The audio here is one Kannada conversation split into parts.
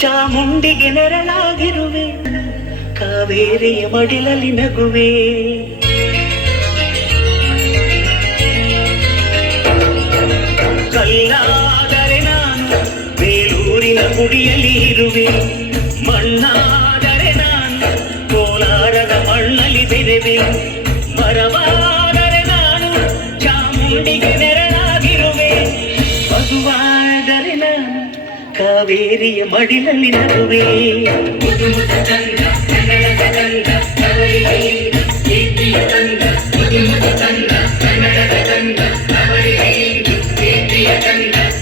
ಚಾಮುಂಡಿಗೆ ನೆರಳಾಗಿರುವೆ, ಕಾವೇರಿಯ ಮಡಿಲಲ್ಲಿ ನಗುವೆ. ಕಲ್ಲಾದರೆ ನಾನು ಬೇಲೂರಿನ ಗುಡಿಯಲ್ಲಿ ಇರುವೆ, ಮಣ್ಣಾದರೆ ನಾನು ಕೋಲಾರದ ಮಣ್ಣಲ್ಲಿ ಬೆರೆವೆ. தேறிய மடிலி நடுவே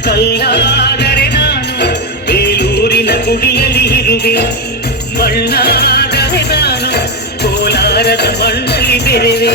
கல்லாதரை நானும் வேலூரில குடியலி இருவே. மண்ணாதரை நானும் கோலாரத மண்ணலி பெறுவே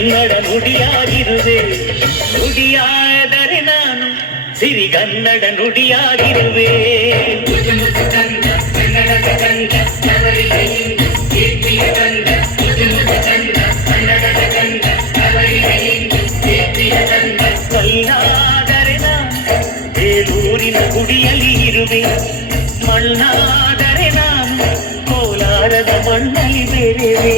ಸಿರಿಗನ್ನಡ ನುಡಿಯಾಗಿರುವೆ ನುಡಿಯಾದರೆ ನಾನು ಸಿರಿಗನ್ನಡ ನುಡಿಯಾಗಿರುವೆ ಕಲ್ಲಾದರೆ ನಾನು ಬೇಲೂರಿನ ಗುಡಿಯಲ್ಲಿ ಇರುವೆ ಮಣ್ಣಾದರೆ ನಾನು ಕೋಲಾರದ ಮಣ್ಣಲ್ಲಿ ಬೆರೆವೆ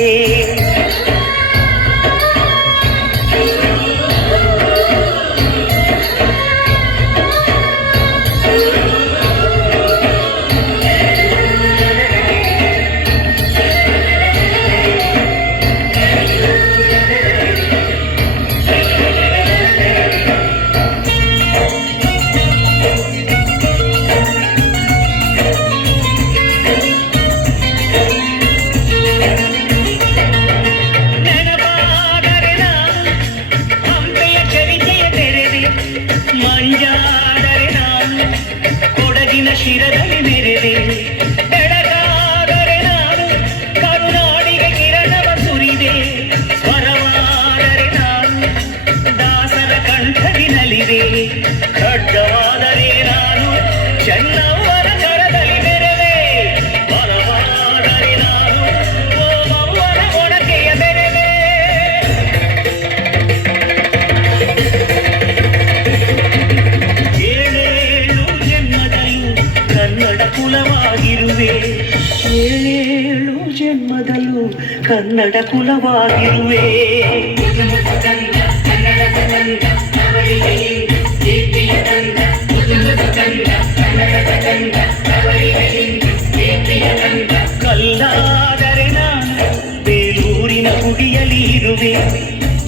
ಮಂಜಾದರೆ ನಾನು ಕೊಡಗಿನ ಶಿರದಲ್ಲಿ ಮೆರೆದೆ ಬೆಳಗಾದರೆ ನಾನು ಕರುನಾಡಿಗೆ ಕಿರಣವ ಸುರಿದೆ. ಸ್ವರವಾದರೆ ನಾನು ದಾಸರ ಕಂಠದಿ ನಲಿದೆ ಖಡ್ಗವಾದರೆ ನಾನು ಚೆನ್ನವ್ವರ ಕುಲವಾಗಿರುವೆ ಏಳು ಜನ್ಮದಲ್ಲೂ ಕನ್ನಡ ಕುಲವಾಗಿರುವೆ ಕಲ್ಲಾದರೆ ನಾನು ಬೇಲೂರಿನ ಗುಡಿಯಲ್ಲಿ ಇರುವೆ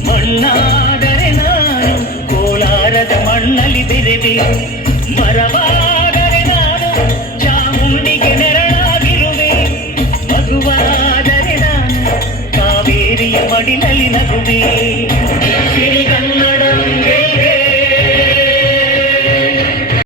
ಮಣ್ಣಾದರೆ ನಾನು ಕೋಲಾರದ ಮಣ್ಣಲ್ಲಿ ಬೆರೆವೆ. ಮರವಾದರೆ Hey.